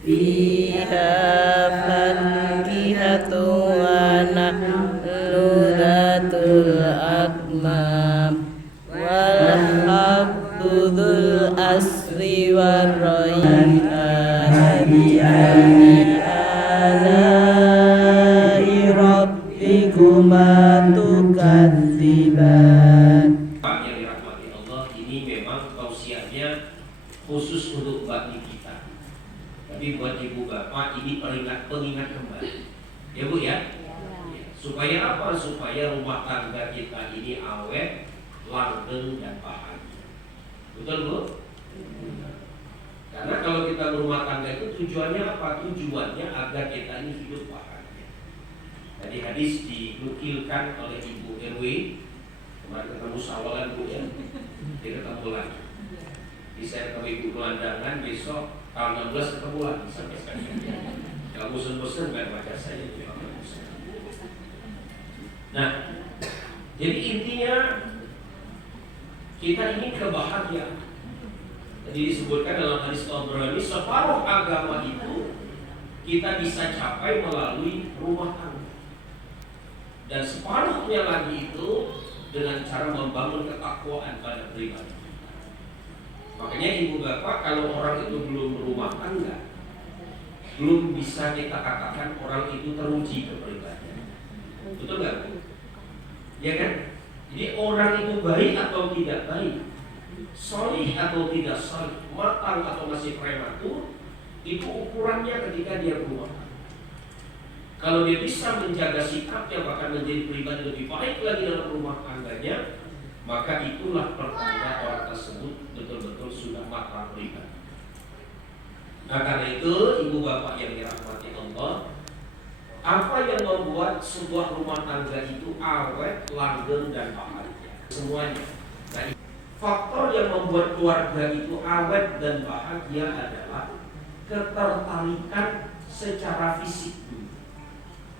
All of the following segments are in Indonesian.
fiha fakihatu wa nahlu dhatul akmam wal habbu dhul asri war rayhan bi'ayyi alai rabbikuma tukadziban. Pak yang dirahmati Allah, ini memang tausiahnya khusus untuk bakti kita. Tapi buat ibu bapak ini pengingat kembali. Ya Bu ya? Supaya apa? Supaya rumah tangga kita ini awet, langgeng dan bahagia. Betul Bu? Karena kalau kita berumah tangga itu tujuannya apa? Tujuannya agar kita ini hidup bahagia. Tadi hadis dinukilkan oleh Ibu RW. Kemarin ketemu sawalan Bu ya. Dia ketemu lagi. Di saya ketemu Ibu Pelandangan, besok tahun 16 ketemu lagi sampai sekarang. Kalau bosan-bosan nggak baca saya juga. Nah, jadi intinya kita ingin kebahagiaan. Jadi disebutkan dalam hadis Tabrani, separuh agama itu kita bisa capai melalui rumah tangga. Dan separuhnya lagi itu dengan cara membangun ketakwaan pada pribadi. Makanya ibu bapak, kalau orang itu belum berumah tangga, belum bisa kita katakan orang itu teruji kepribadian. Betul nggak? Ya kan? Jadi orang itu baik atau tidak baik, solih atau tidak solih, matang atau masih prematur, itu ukurannya ketika dia berumah tangga. Kalau dia bisa menjaga sikapnya, bahkan menjadi pribadi lebih baik lagi dalam rumah tangganya, maka itulah pertanda orang tersebut betul-betul sudah matang pribadi. Nah karena itu ibu bapak yang dirahmati Allah, apa yang membuat sebuah rumah tangga itu awet, langgeng dan bahagia? Semuanya. Nah, faktor yang membuat keluarga itu awet dan bahagia adalah ketertarikan secara fisik.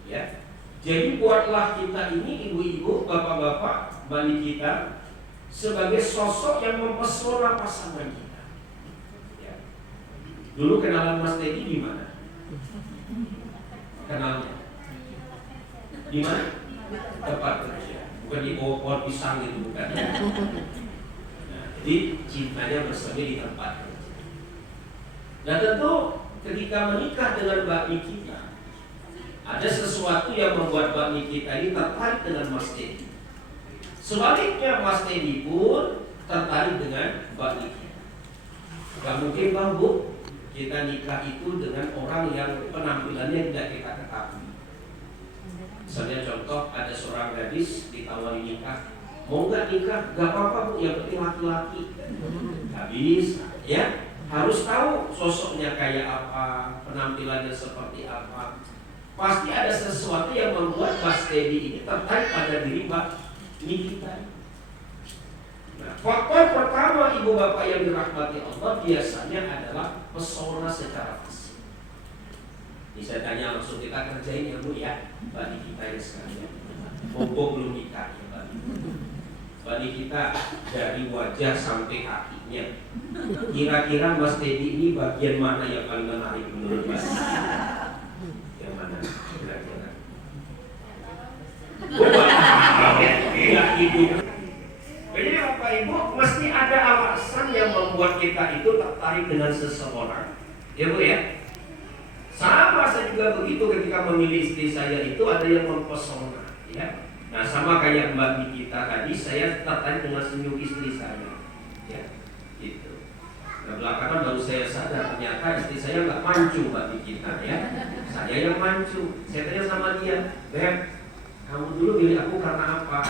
Ya. Jadi buatlah kita ini ibu-ibu, bapak-bapak, bani kita sebagai sosok yang mempesona pasangan kita. Ya. Dulu kenalan Mas Teddy di mana? Kenalnya di mana? Tempat kerja, bukan di pohon pisang itu, bukan. Nah, jadi cintanya bersemi di tempat kerja. Nah tentu ketika menikah dengan bani kita, ada sesuatu yang membuat bani kita ini tertarik dengan Mas Teddy. Sebaliknya Mas Teddy pun tertarik dengan bani kita. Gak mungkin Bang Bu, kita nikah itu dengan orang yang penampilannya tidak kita ketahui. Misalnya contoh, ada seorang gadis ditawari nikah, mau nggak nikah? Gak apa-apa Bu, yang penting laki-laki. Habis, ya harus tahu sosoknya kayak apa, penampilannya seperti apa. Pasti ada sesuatu yang membuat Mas Teddy ini tertarik pada diri bani kita. Nah, faktor pertama ibu bapak yang dirahmati Allah biasanya adalah pesona secara fisik. Ini saya tanya langsung, kita kerjain ya Bu ya, bani kita yang sekalian. Mumpung belum nikah ya bani. Bani kita dari wajah sampai kakinya. Kira-kira Mas Teddy ini bagian mana yang paling menarik menurut Mas? Yang mana? Kira-kira? Tidak hidup. Jadi Bapak Ibu, mesti ada alasan yang membuat kita itu tertarik dengan seseorang. Ya Bu ya? Sama saya juga begitu ketika memilih istri saya itu ada yang mempesona, ya. Nah sama kayak Mbak kita tadi, saya tertarik dengan senyum istri saya, ya, gitu. Nah belakangan baru saya sadar ternyata istri saya nggak mancung Mbak kita, ya. Saya yang mancung. Saya tanya sama dia, Beb, kamu dulu pilih aku karena apa?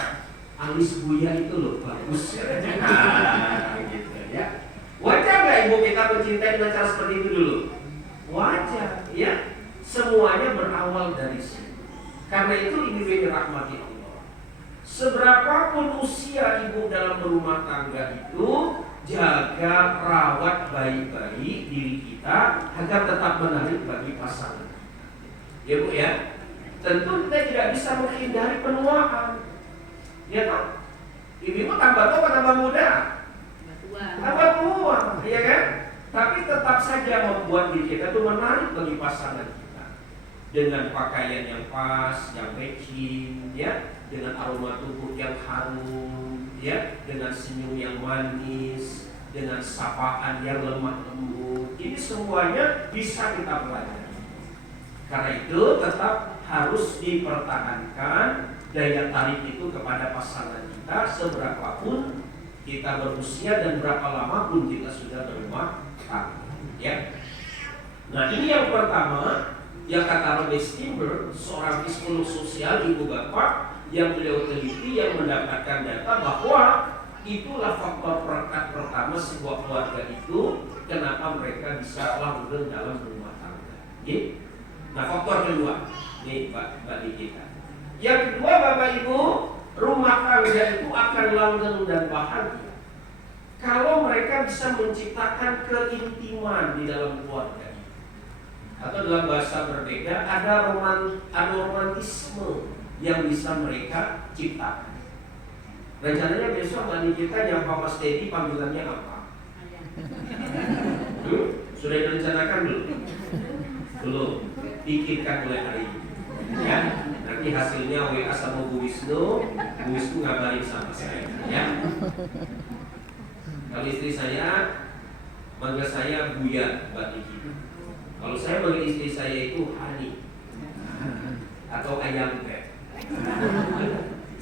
Alis Buya itu loh bagus, ya. Nah, gitu, ya. Wajar nggak ibu kita mencintai dengan cara seperti itu dulu? Wajar, ya. Semuanya berawal dari sini. Karena itu ibu yang dirahmati Allah, seberapapun usia ibu dalam berumah tangga itu, jaga, rawat baik-baik diri kita agar tetap menarik bagi pasangan. Ya Bu ya. Tentu kita tidak bisa menghindari penuaan. Ya kan? Ibu tambah tua tambah muda? Tambah tua, ya kan? tapi tetap saja membuat diri kita itu menarik bagi pasangan kita dengan pakaian yang pas, yang matching, ya, dengan aroma tubuh yang harum, ya, dengan senyum yang manis, dengan sapaan yang lemah lembut. Ini semuanya bisa kita pelajari. Karena itu tetap harus dipertahankan daya tarik itu kepada pasangan kita seberapapun kita berusia dan berapa lama pun kita sudah berumah tangga. Ya. Nah, ini yang pertama yang kata Robert Steinberg, seorang psikolog sosial, ibu bapak, yang beliau teliti, yang mendapatkan data bahwa itulah faktor perekat pertama sebuah keluarga itu, kenapa mereka bisa langgeng dalam rumah tangga. Gitu. Nah, faktor kedua, nih bagi kita. Yang kedua, Bapak Ibu, rumah tangga itu akan langgeng dan bahagia kalau mereka bisa menciptakan keintiman di dalam keluarga. Atau dalam bahasa berbeda, ada romantisme yang bisa mereka ciptakan. Rencananya besok Mbak kita nyapa Mas Teddy, panggilannya apa? Sudah direncanakan belum? Belum. Pikirkan mulai hari ini. Ya, nanti hasilnya WA sama Bu Wisnu ngabarin sama saya. Ya. Kalau istri saya manggil saya Buya, Mbak Diki. Kalau saya manggil istri saya itu Hani atau Ayam Beb.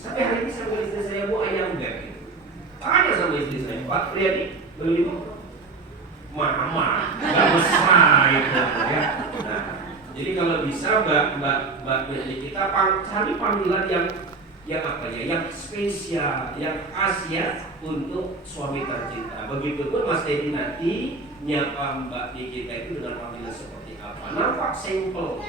Sampai hari ini saya manggil istri saya Bu Ayam Beb. Tanya sama istri saya, Pak Priyadi, begitu? Mama, nggak mesra itu, ya. Nah, jadi kalau bisa Mbak kita cari panggilan yang apa ya, yang spesial, yang khas ya untuk suami tercinta. Begitupun Mas Teddy nanti nyapa Mbak kita itu dengan panggilan seperti apa? Nampak simple,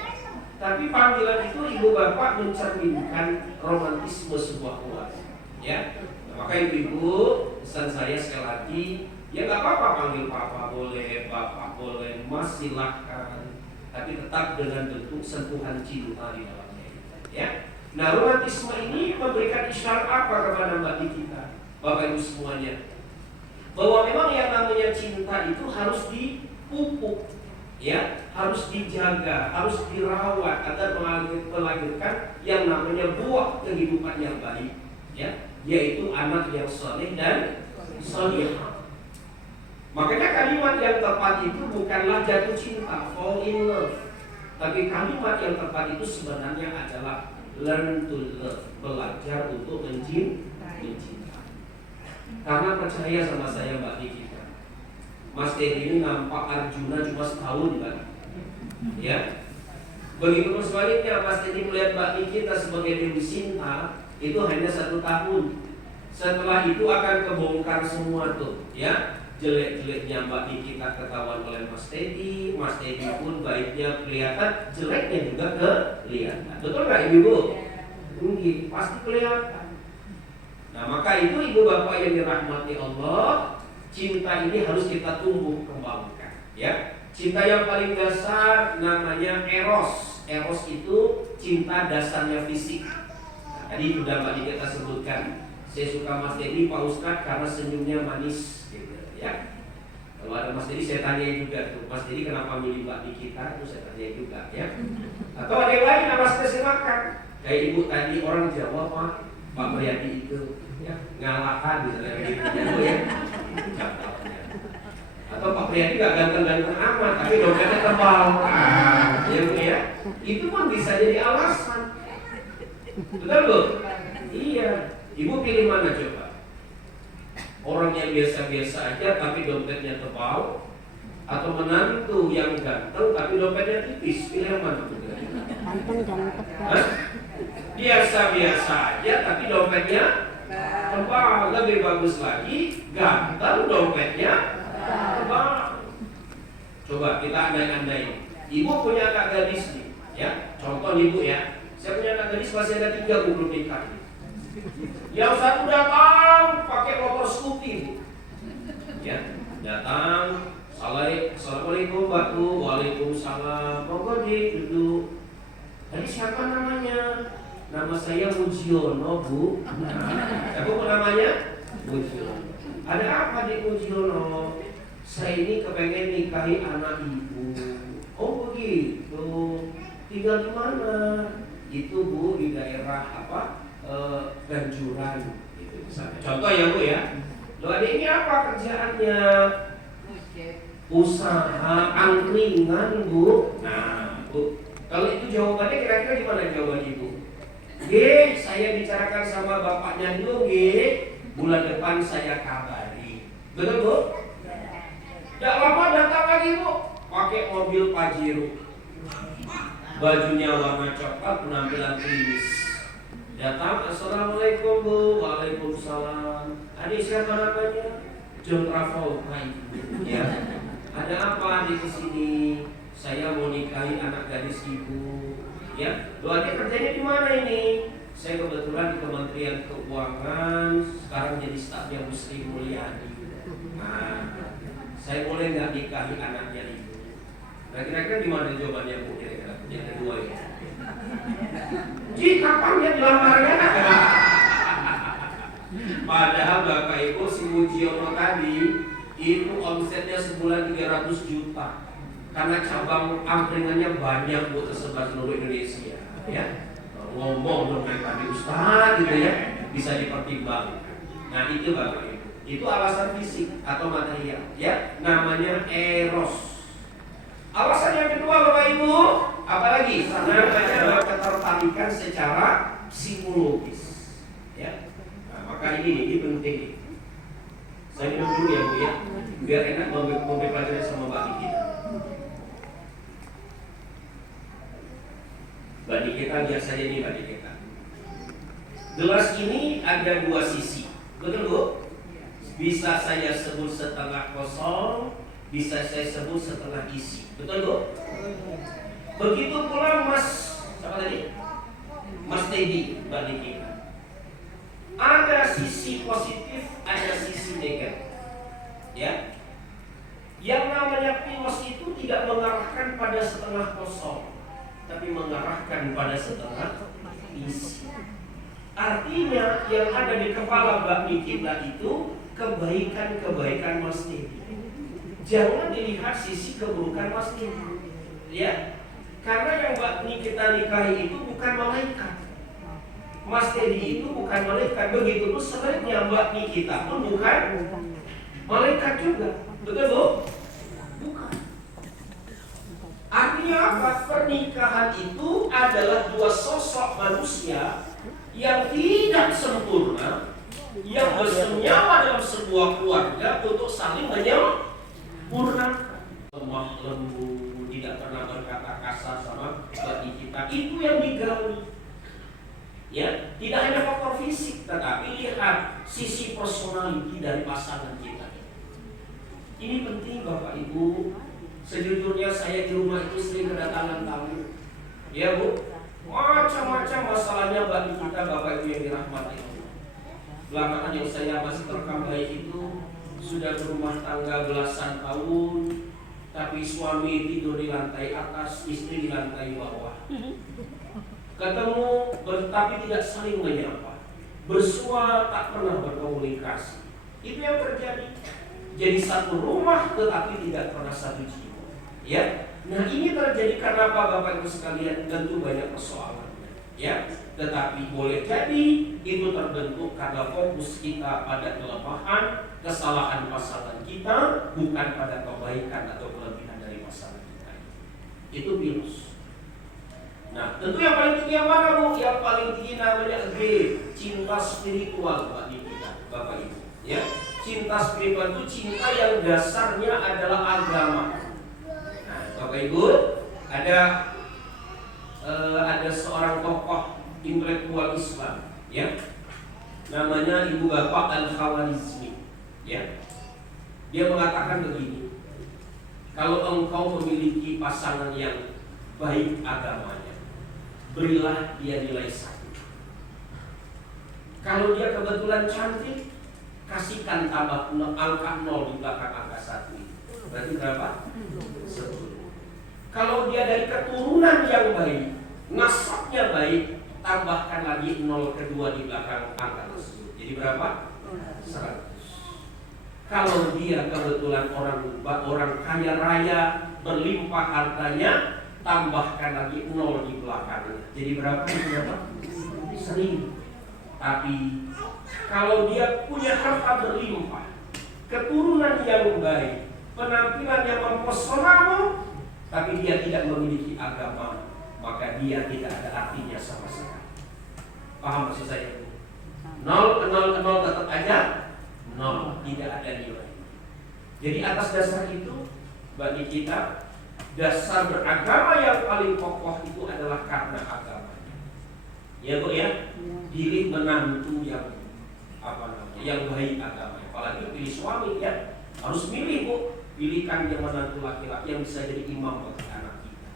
tapi panggilan itu ibu bapak mencerminkan romantisme sebuah keluarga. Ya, maka ibu-ibu, pesan saya sekali lagi, ya nggak apa-apa panggil papa boleh, bapak boleh, mas silahkan, tapi tetap dengan bentuk sentuhan cinta di dalamnya. Ya. Nah, romantisme ini memberikan isyarat apa kepada Mbak kita, Bapak Ibu semuanya? Bahwa memang yang namanya cinta itu harus dipupuk, ya, harus dijaga, harus dirawat agar melahirkan yang namanya buah kehidupan yang baik, ya, yaitu anak yang saleh dan salihah. Makanya kalimat yang tepat itu bukanlah jatuh cinta, fall in love, tapi kalimat yang tepat itu sebenarnya adalah learn to love, belajar untuk mencintai. Karena percaya sama saya Mbak Nikita, Mas Teddy ini nampak Arjuna cuma setahun kan, ya. Begitu sebaliknya Mas Teddy melihat Mbak Nikita sebagai Dewi Sinta itu hanya 1 tahun. Setelah itu akan kebongkar semua tuh, ya. Jelek-jeleknya Mbak Nikita ketahuan oleh Mas Teddy pun baiknya kelihatan, jeleknya juga kelihatan. Betul nggak Ibu? Mungkin pasti kelihatan. Nah, maka itu ibu bapak yang dirahmati Allah, cinta ini harus kita tumbuh kembangkan. Ya, cinta yang paling dasar namanya eros. Eros itu cinta dasarnya fisik. Nah, tadi sudah Mbak Nikita sebutkan. Saya suka Mas Teddy, Pak Ustadz, karena senyumnya manis. Ya, kalau ada Mas Teddy saya tanya juga tuh, Mas Teddy kenapa milih Mbak Nikita? Itu saya tanya juga, ya. Atau ada yang lain yang Mas Teddy makan. Kayak ibu tadi orang Jawa Pak Priyadi itu, ya, ngalahkan misalnya begitu, ya. Atau Pak Priyadi gak ganteng-ganteng amat, tapi dompetnya tebal, ya. Itu pun bisa jadi alasan. Betul Bu? Iya. Ibu pilih mana coba? Orang yang biasa-biasa aja tapi dompetnya tebal, atau menantu yang ganteng tapi dompetnya tipis? Pilih yang mana? Ganteng dan tebal. Biasa-biasa aja tapi dompetnya tebal. Lebih bagus lagi ganteng dompetnya tebal. Coba kita andai-andai, ibu punya anak gadis nih, ya. Contoh ibu ya, saya punya anak gadis masih ada 3 belum nikah. Yang satu datang pakai motor Scoopy, ya, datang, assalamualaikum Mbak Bu, waalaikumsalam, monggo duduk. Tadi siapa namanya? Nama saya Mujiono Bu. Siapa namanya? Mujiono. Ada apa di Mujiono? saya ini kepengen nikahi anak ibu. Oh begitu. Tinggal di mana? Itu Bu di daerah apa? Ganjuran. Gitu misalnya. Contoh ya Bu ya. Loh adik ini apa kerjaannya? Usaha angkringan Bu. Nah Bu, kalau itu jawabannya kira-kira gimana jawaban Ibu? G, saya bicarakan sama bapaknya dulu G. Bulan depan saya kabari. Betul Bu? Tidak lama datang lagi Bu, pakai mobil Pajero, bajunya warna coklat, penampilan klinis. Datang, assalamualaikum Bu. Waalaikumsalam. Adik siapa namanya? John Travolta Ibu. Ya. Ada apa di sini? Saya mau nikahi anak gadis Ibu. Ya. Lo adik kerjanya di mana ini? Saya kebetulan di Kementerian Keuangan, sekarang jadi stafnya Bu Sri Mulyani. Nah, saya boleh nggak nikahi anaknya Ibu? Nah kira-kira gimana jawabannya Bu? Kira-kira yang kedua ya. Ji, kapan ya dilamarnya? Padahal Bapak Ibu si Mujiono tadi itu omsetnya sebulan 300 juta. Karena cabang angkringannya banyak Bu, tersebar seluruh Indonesia. Ya, ngomong dong kayak tadi Ustaz gitu ya, bisa dipertimbangkan. Nah itu Bapak Ibu. Itu alasan fisik atau material, ya, namanya eros. Alasan yang kedua Bapak Ibu, apalagi? Namanya ketertarikan secara psikologis, ya. Nah, maka ini penting. Saya minum dulu ya Bu ya, biar enak membeli sama Mbak Nikita. Mbak Nikita biar saja nih Mbak Nikita. Gelas ini ada dua sisi, betul Bu? Bisa saya sebut setengah kosong, bisa saya sebut setengah isi. Betul Bu? Begitu pula Mas, siapa tadi? Mas Teddy, Mbak Nikita. Ada sisi positif, ada sisi negatif. Ya. Yang namanya pilos itu tidak mengarahkan pada setengah kosong, tapi mengarahkan pada setengah isi. Artinya yang ada di kepala Mbak Nikita itu kebaikan-kebaikan Mas Teddy. Jangan dilihat sisi keburukan Mas Teddy, ya. Karena yang Mbak Nikita nikahi itu bukan malaikat. Mas Teddy itu bukan malaikat. Begitu pun sebaliknya Mbak Nikita pun bukan malaikat juga. Betul Bu? Bukan. Artinya apa? Pernikahan itu adalah dua sosok manusia yang tidak sempurna, yang bersenyawa dalam sebuah keluarga untuk saling menyempurnakan. Lemah lembut, tidak pernah berkata kasar sama bagi kita. Itu yang digauli. Ya, tidak hanya faktor fisik, tetapi lihat sisi personality dari pasangan kita. Ini penting Bapak Ibu. Sejujurnya saya di rumah itu sering kedatangan tamu. Ya Bu, macam-macam masalahnya bagi kita Bapak Ibu yang dirahmati Allah. Belakangan yang saya masih terekam baik itu sudah berumah tangga belasan tahun, tapi suami tidur di lantai atas, istri di lantai bawah. Ketemu tapi tidak saling menyapa, bersua tak pernah berkomunikasi. Itu yang terjadi. Jadi satu rumah tetapi tidak pernah satu jiwa. Ya, nah ini terjadi karena apa Bapak Ibu sekalian? Tentu banyak persoalannya. Ya, tetapi boleh jadi itu terbentuk karena fokus kita pada kelemahan, kesalahan pasangan kita, bukan pada kebaikan atau kelebihan dari pasangan kita. Itu virus. Nah, tentu yang paling tinggi yang mana Bu? Yang paling tinggi namanya G, cinta spiritual bagi kita, Bapak Ibu. Ya, cinta spiritual itu cinta yang dasarnya adalah agama. Nah, Bapak Ibu, ada seorang tokoh intelektual Islam, ya, namanya Ibu Bapak Al-Khawarizmi, ya. Dia mengatakan begini: kalau engkau memiliki pasangan yang baik agamanya, berilah dia nilai 1. Kalau dia kebetulan cantik, kasihkan tambah angka 0 di belakang angka 1 itu. Berarti berapa? 10. Kalau dia dari keturunan yang baik, nasabnya baik, tambahkan lagi 0 kedua di belakang angka tersebut. Jadi berapa? 100. Kalau dia kebetulan orang kaya raya, berlimpah hartanya, tambahkan lagi 0 di belakangnya. Jadi berapa? 1000. Tapi kalau dia punya harta berlimpah, keturunan yang baik, penampilan yang mempesonamu, tapi dia tidak memiliki agama, maka dia tidak ada artinya sama sekali. Paham maksud saya? 0 tetap aja 0, tidak ada nilai. Jadi atas dasar itu, bagi kita dasar beragama yang paling kokoh itu adalah karena agama. Ya Bu ya, pilih menantu yang yang baik agama. Apalagi pilih suami ya, harus milih Bu. Pilihkan yang menantu laki-laki yang bisa jadi imam bagi anak kita.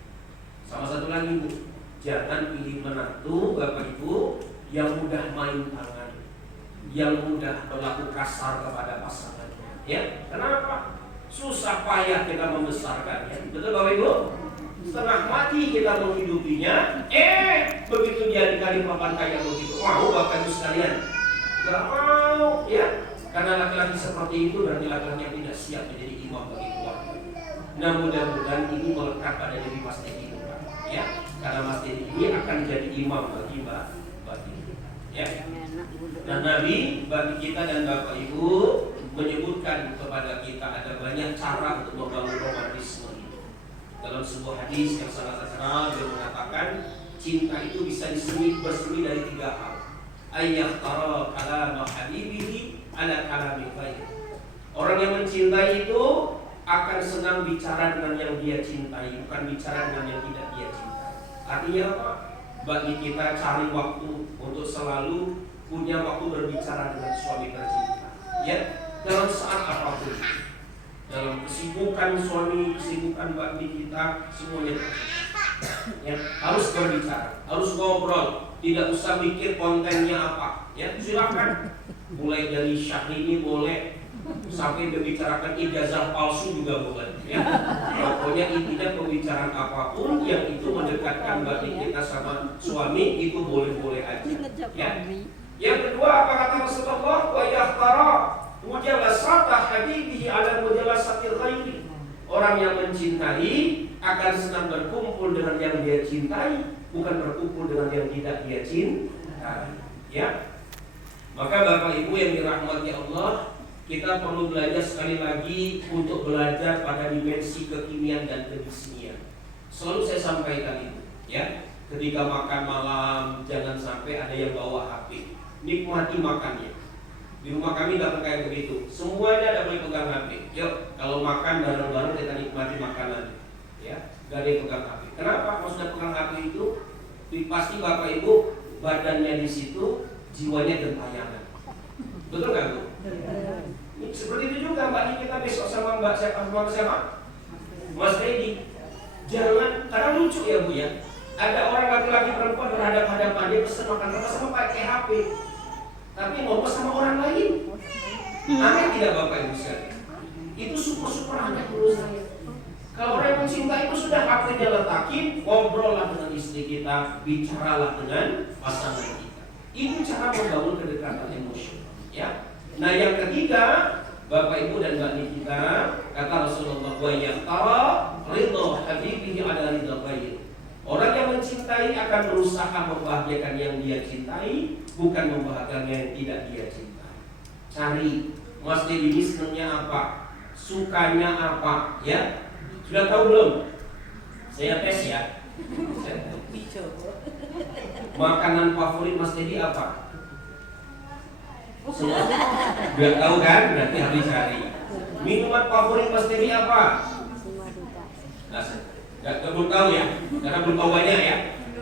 Sama satu lagi Bu, jangan pilih menantu Bapak Ibu yang mudah main tangan, yang mudah berlaku kasar kepada pasangannya. Ya, kenapa? Susah payah kita membesarkannya. Betul Bapak Ibu? Setengah mati kita menghidupinya. Begitu dia dikali papan kayak begitu, mau Bapak Ibu sekalian? Gak mau ya. Karena laki-laki seperti itu berarti laki-laki yang tidak siap menjadi imam bagi keluarga. Nah mudah-mudahan ini melekat pada diri Mas Dedi bukan? Ya, karena Mas Dedi ini akan jadi imam bagi Mbak Dedi. Ya. Dan Nabi bagi kita dan Bapak Ibu menyebutkan kepada kita ada banyak cara untuk membangun romantisme itu. Dalam sebuah hadis yang sangat terkenal dia mengatakan cinta itu bisa bersemi dari 3 hal. Ayyahtara kalama habibihi ala kalami ghairi. Orang yang mencintai itu akan senang bicara dengan yang dia cintai, bukan bicara dengan yang tidak dia cintai. Artinya apa? Bagi kita cari waktu untuk selalu punya waktu berbicara dengan suami tercinta. Ya, dalam saat apapun, dalam kesibukan suami, kesibukan bagi kita, semuanya ya, harus berbicara, harus ngobrol, tidak usah mikir kontennya apa. Ya, silakan. Mulai dari Syahrini boleh, sampai membicarakan ijazah palsu juga boleh. Ya, pokoknya intinya pembicaraan apapun yang itu mendekatkan bagi kita sama suami itu boleh-boleh aja. Ya. Yang kedua apa kata Rasulullah? Wa yahtara mujalasata habibihi ala mujalasatil ghairi. Orang yang mencintai akan senang berkumpul dengan yang dia cintai, bukan berkumpul dengan yang tidak dia cintai. Ya. Maka Bapak Ibu yang dirahmati Allah, kita perlu belajar sekali lagi untuk belajar pada dimensi kekinian dan kedisnian. Selalu saya sampaikan itu, ya. Ketika makan malam jangan sampai ada yang bawa HP. Nikmati makannya. Di rumah kami tidak kayak begitu. Semuanya ada boleh pegang HP. Yuk, kalau makan bareng-bareng kita nikmati makanan. Ya, gak ada yang pegang HP. Kenapa? Kalau sudah pegang HP itu, pasti Bapak Ibu badannya di situ, jiwanya gentayangan. Betul nggak Bu? Seperti itu juga Mbak kita besok sama Mbak siapa? Mas Dedi. Jangan, karena lucu ya Bu ya. Ada orang laki-laki perempuan berhadapan-hadapan, dia pesen makan sama pakai HP. Tapi ngomong sama orang lain. Aneh tidak Bapak Ibu sekalian? Itu super aneh menurut saya. Kalau orang yang mencinta itu sudah HP-nya letakin, ngobrollah dengan istri kita, bicaralah dengan pasangan kita. Ini cara membangun kedekatan emosional. Ya. Nah yang ketiga, Bapak Ibu dan Mbak Nikita, kata Rasulullah wa yahtara ridha habibihi ala ridha ghairi. Orang yang mencintai akan berusaha membahagiakan yang dia cintai, bukan membahagiakan yang tidak dia cintai. Cari Mas Dedi ini senangnya apa, sukanya apa, ya? Sudah tahu belum? Saya tes ya. Makanan favorit Mas Dedi apa? Semua sudah tahu kan? Berarti harus dicari. Minuman favorit Mas Dedi apa? Belum tahu ya, karena belum tahu banyak ya.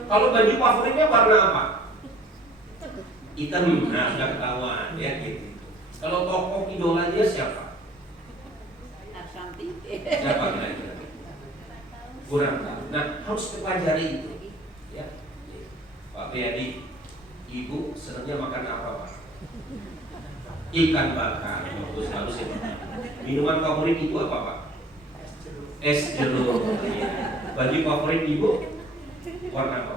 Kalau baju favoritnya warna apa? Hitam. Nah sudah ketahuan ya gitu. Kalau tokoh idola dia siapa? Siapa kira-kira? Kurang tahu. Nah harus dipelajari itu. Ya. Pak Priadi, Ibu senangnya makan apa Pak? Ikan bakar. Bagus ya. Minuman favorit Ibu apa Pak? Es jeruk. Baju favorit Ibu warna apa?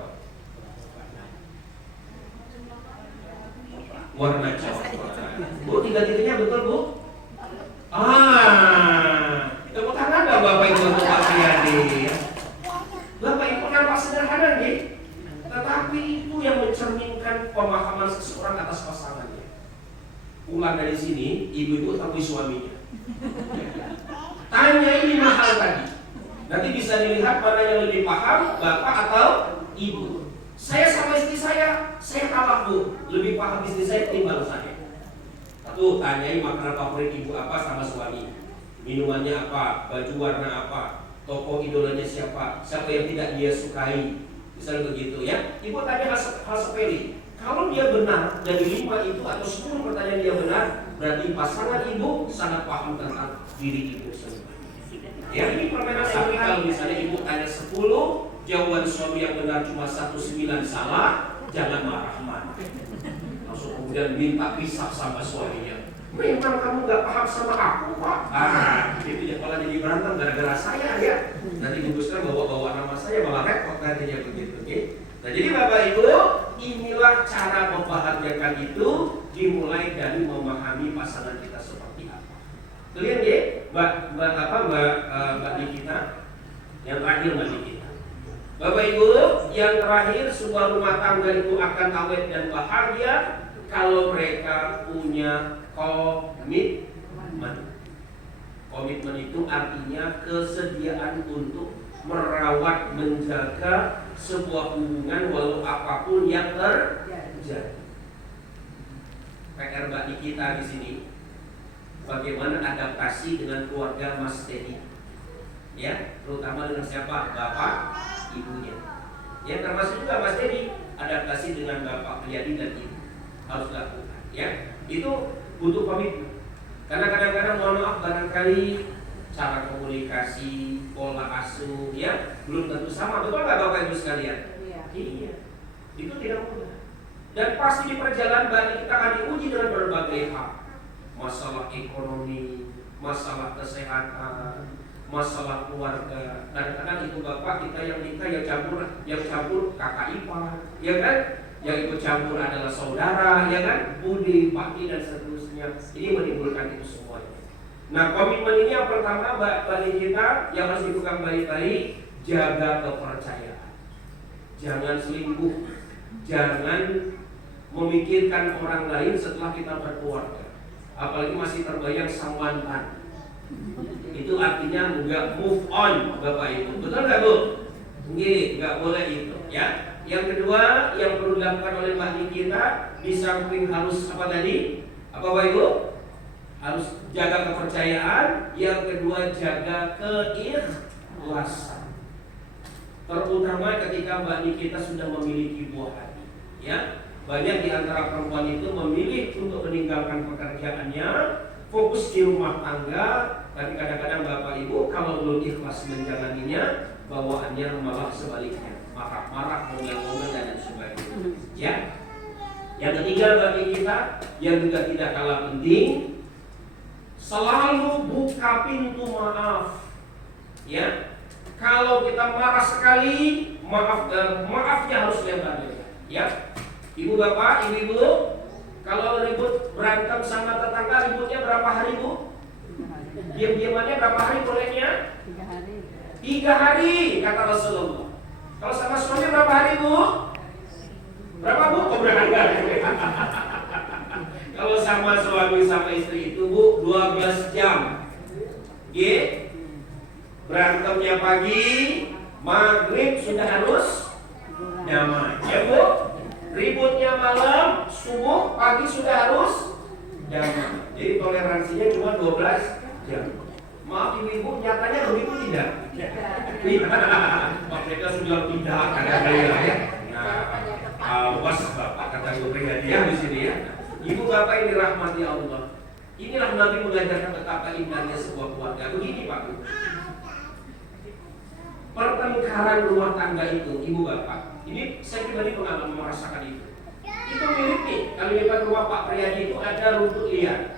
Warna coklat. Bu, tiga-tiganya betul Bu? Tepuk tangan nggak Bapak Ibu untuk Pak Priyadi? Bapak Ibu nampak sederhana nih, tetapi itu yang mencerminkan pemahaman seseorang atas pasangannya. Pulang dari sini, ibu-ibu temui suaminya. Tanya ini mahal tadi. Nanti bisa dilihat mana yang lebih paham, bapak atau ibu. Saya sama istri saya kalah Bu. Lebih paham istri saya ketimbang saya. Satu, tanyai makanan favorit ibu apa sama suami. Minumannya apa, baju warna apa, tokoh idolanya siapa, siapa yang tidak dia sukai. Misalnya begitu ya. Ibu tanya hal sepele. Kalau dia benar dari 5 itu atau 10 pertanyaan dia benar, berarti pasangan ibu sangat paham tentang diri ibu sendiri. Ya, ini permainan. Tapi kalau misalnya ibu tanya 10, jawaban suami yang benar cuma 1, 9 salah, jangan marah-marah. Langsung kemudian minta pisah sama suaminya. Memang kamu gak paham sama aku, Pak. Itu ya malah jadi berantem gara-gara saya ya. Nanti diguskan bawa-bawa nama saya malah repot nantinya begitu. Nah, jadi Bapak Ibu, inilah cara membahagiakan itu dimulai dari memahami pasangan kita seperti apa. Kalian ya, Mbak Nikita, yang terakhir Mbak Nikita. Bapak Ibu, yang terakhir sebuah rumah tangga itu akan awet dan bahagia kalau mereka punya komitmen. Komitmen itu artinya kesediaan untuk merawat, menjaga sebuah hubungan walau apapun yang terjadi. PR Mbak Nikita di sini, bagaimana adaptasi dengan keluarga Mas Teddy, ya, terutama dengan siapa? Bapak, ibunya. Ya, termasuk juga Mas Teddy adaptasi dengan Bapak Priyadi dan Ibu harus dilakukan. Ya, itu butuh komitmen. Karena kadang-kadang mohon maaf barangkali cara komunikasi, pola asuh, ya belum tentu sama. Betul nggak Bapak Ibu sekalian? Iya. Itu tidak mudah. Dan pasti di perjalanan kita akan diuji dengan berbagai hal. Masalah ekonomi, masalah kesehatan, masalah keluarga. Kadang-kadang itu Bapak kita yang nikah yang campur kakak ipar, ya kan? Yang ikut campur adalah saudara, ya kan? Budi, pakti dan seterusnya. Ini menimbulkan itu semuanya. Nah, komitmen ini yang pertama bagi kita yang harus dipegang baik-baik, jaga kepercayaan. Jangan selingkuh, jangan memikirkan orang lain setelah kita berkeluarga. Apalagi masih terbayang sang mantan. Itu artinya nggak move on, Bapak Ibu. Betul nggak Bu? Nggak boleh itu, ya. Yang kedua yang perlu dilakukan oleh Mbak Nikita, di samping harus apa tadi? Apa Bapak Ibu? Harus jaga kepercayaan. Yang kedua jaga keikhlasan. Terutama ketika Mbak Nikita sudah memiliki buah hati. Ya, banyak di antara perempuan itu memilih untuk meninggalkan pekerjaannya, fokus di rumah tangga. Tapi kadang-kadang Bapak Ibu kalau belum ikhlas menjalaninya, bawaannya malah sebaliknya, marah-marah, ngomel-ngomel dan sebagainya. Ya. Yang ketiga bagi kita yang juga tidak kalah penting, selalu buka pintu maaf. Ya. Kalau kita marah sekali, maafnya harus lebar-lebar. Ya. Ibu bapak, ibu-ibu, kalau ribut berantem sama tetangga, ributnya berapa hari Bu? Diam-diamannya berapa hari bolehnya? 3 hari. 3 hari kata Rasulullah. Kalau sama suami berapa hari Bu? Berapa Bu? Oh, berapa hari? Kalau sama suami sama istri itu Bu 12 jam. Berantemnya pagi, maghrib sudah harus damai. Ya Bu? Ributnya malam, subuh, pagi sudah harus damai. Jadi toleransinya cuma 12 jam. Maaf ibu-ibu, nyatanya begitu tidak? Pak mereka sudah tidak kadang-kadang ya. Nah, awas Bapak kata Ibu Priyadi ya di sini ya. Ibu Bapak ini rahmati Allah. Inilah Nabi mengajarkan betapa indahnya sebuah keluarga. Begini Pak. Pertengkaran rumah tangga itu, Ibu Bapak. Ini saya pribadi pengalaman merasakan itu. Itu mirip nih, kalau di depan rumah Pak Priyadi itu ada rumput liar.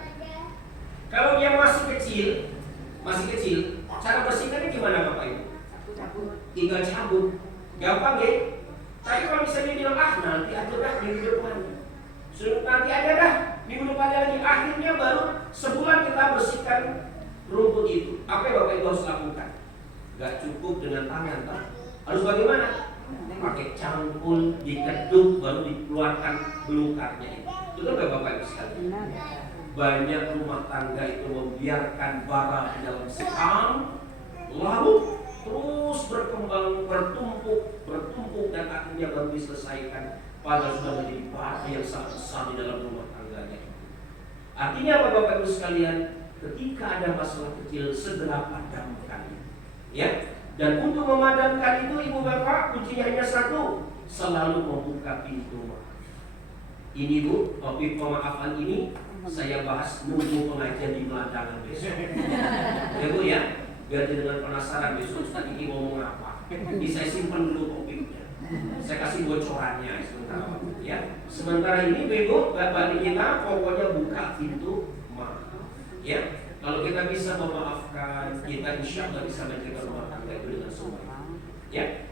Kalau dia masih kecil, cara bersihkannya gimana Bapak Ibu? Tinggal cabut, gampang ya. Tapi kalau misalnya bilang nanti aja dah di depan, suruh nanti aja dah, minggu depannya lagi, akhirnya baru sebulan kita bersihkan rumput itu. Apa yang Bapak Ibu harus lakukan? Gak cukup dengan tangan, tak? Harus bagaimana? Pakai cangkul, dikeduk, baru dikeluarkan belukarnya itu. Betul gak Bapak Ibu sekalian? Banyak rumah tangga itu membiarkan bara di dalam sekam, lalu terus berkembang, bertumpuk dan akhirnya baru diselesaikan. Padahal sudah menjadi bara yang sangat besar di dalam rumah tangganya. Artinya apa Bapak Ibu sekalian? Ketika ada masalah kecil, segera padamkan. Ya. Dan untuk memadamkan itu, Ibu Bapak, kuncinya hanya satu: selalu membuka pintu maaf. Ini Bu, topik pemaafan ini saya bahas nunggu pengajian di Melandangan besok. Ya Bu ya, biar dengan penasaran besok Ustaz ini ngomong apa. Ini saya simpan dulu topiknya. Saya kasih bocorannya sebentar ya. Sementara ini Ibu, Bapak kita pokoknya buka pintu maaf. Ya. Kalau kita bisa memaafkan, kita insya Allah bisa menjaga rumah tangga itu dengan semua. Ya.